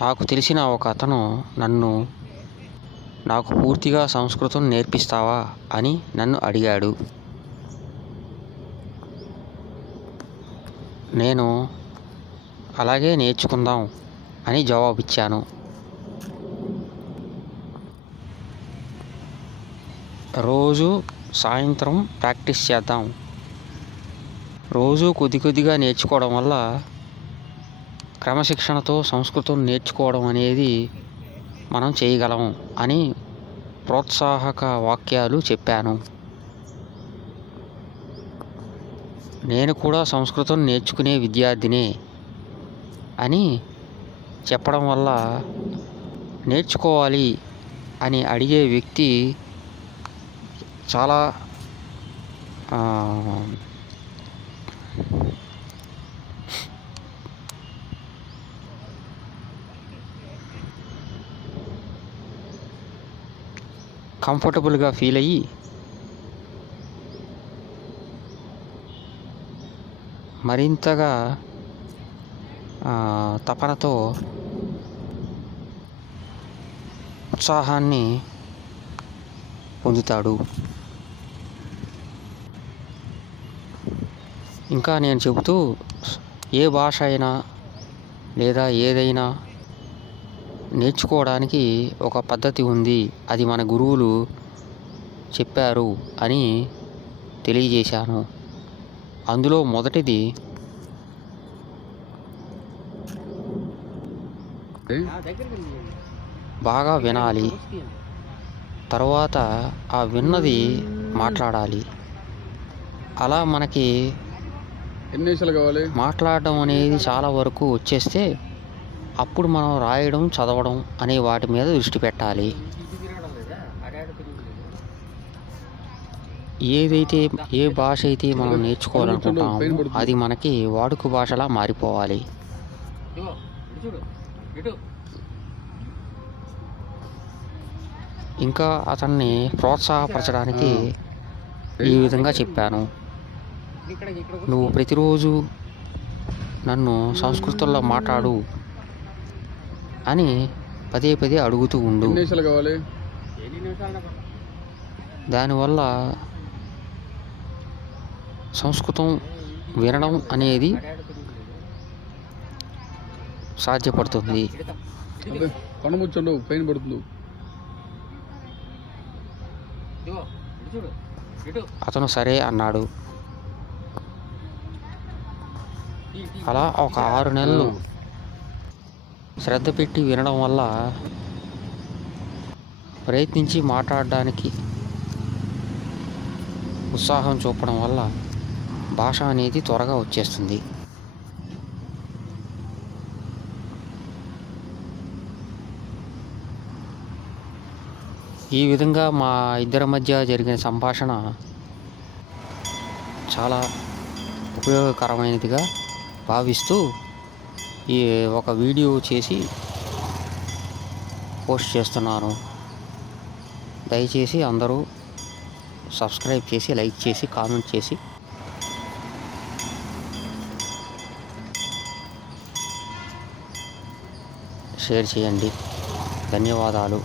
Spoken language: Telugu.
నాకు తెలిసిన ఒక అతను నాకు పూర్తిగా సంస్కృతం నేర్పిస్తావా అని నన్ను అడిగాడు. నేను అలాగే నేర్చుకుందాం అని జవాబిచ్చాను. రోజు సాయంత్రం ప్రాక్టీస్ చేద్దాం. రోజు కొద్ది కొద్దిగా నేర్చుకోవడం వల్ల క్రమశిక్షణతో సంస్కృతం నేర్చుకోవడం అనేది మనం చేయగలం అని ప్రోత్సాహక వాక్యాలు చెప్పాను. నేను కూడా సంస్కృతం నేర్చుకునే విద్యార్థినే అని చెప్పడం వల్ల నేర్చుకోవాలి అని అడిగే వ్యక్తి చాలా కంఫర్టబుల్గా ఫీల్ అయ్యి మరింతగా తపనతో ఉత్సాహాన్ని పొందుతాడు. ఇంకా నేను చెబుతూ, ఏ భాష అయినా లేదా ఏదైనా నేర్చుకోవడానికి ఒక పద్ధతి ఉంది, అది మన గురువులు చెప్పారు అని తెలియజేశాను. అందులో మొదటిది బాగా వినాలి, తర్వాత ఆ విన్నది మాట్లాడాలి. అలా మనకి మాట్లాడడం అనేది చాలా వరకు వచ్చేస్తే అప్పుడు మనం రాయడం, చదవడం అనే వాటి మీద దృష్టి పెట్టాలి. ఏ భాష అయితే మనం నేర్చుకోవాలనుకుంటామో అది మనకి వాడుక భాషలా మారిపోవాలి. ఇంకా అతన్ని ప్రోత్సాహపరచడానికి ఈ విధంగా చెప్పాను. నువ్వు ప్రతిరోజు నన్ను సంస్కృతంలో మాట్లాడు అని పదే పదే అడుగుతూ ఉండు. దానివల్ల సంస్కృతం వినడం అనేది సాధ్యపడుతుంది. అతను సరే అన్నాడు. అలా ఒక 6 నెలలు శ్రద్ధ పెట్టి వినడం వల్ల, ప్రయత్నించి మాట్లాడడానికి ఉత్సాహం చూపడం వల్ల భాష అనేది త్వరగా వచ్చేస్తుంది. ఈ విధంగా మా ఇద్దరి మధ్య జరిగిన సంభాషణ చాలా ఉపయోగకరమైనదిగా భావిస్తూ ఈ ఒక వీడియో చేసి పోస్ట్ చేస్తున్నాను. దయచేసి అందరూ సబ్స్క్రైబ్ చేసి, లైక్ చేసి, కామెంట్ చేసి షేర్ చేయండి. ధన్యవాదాలు.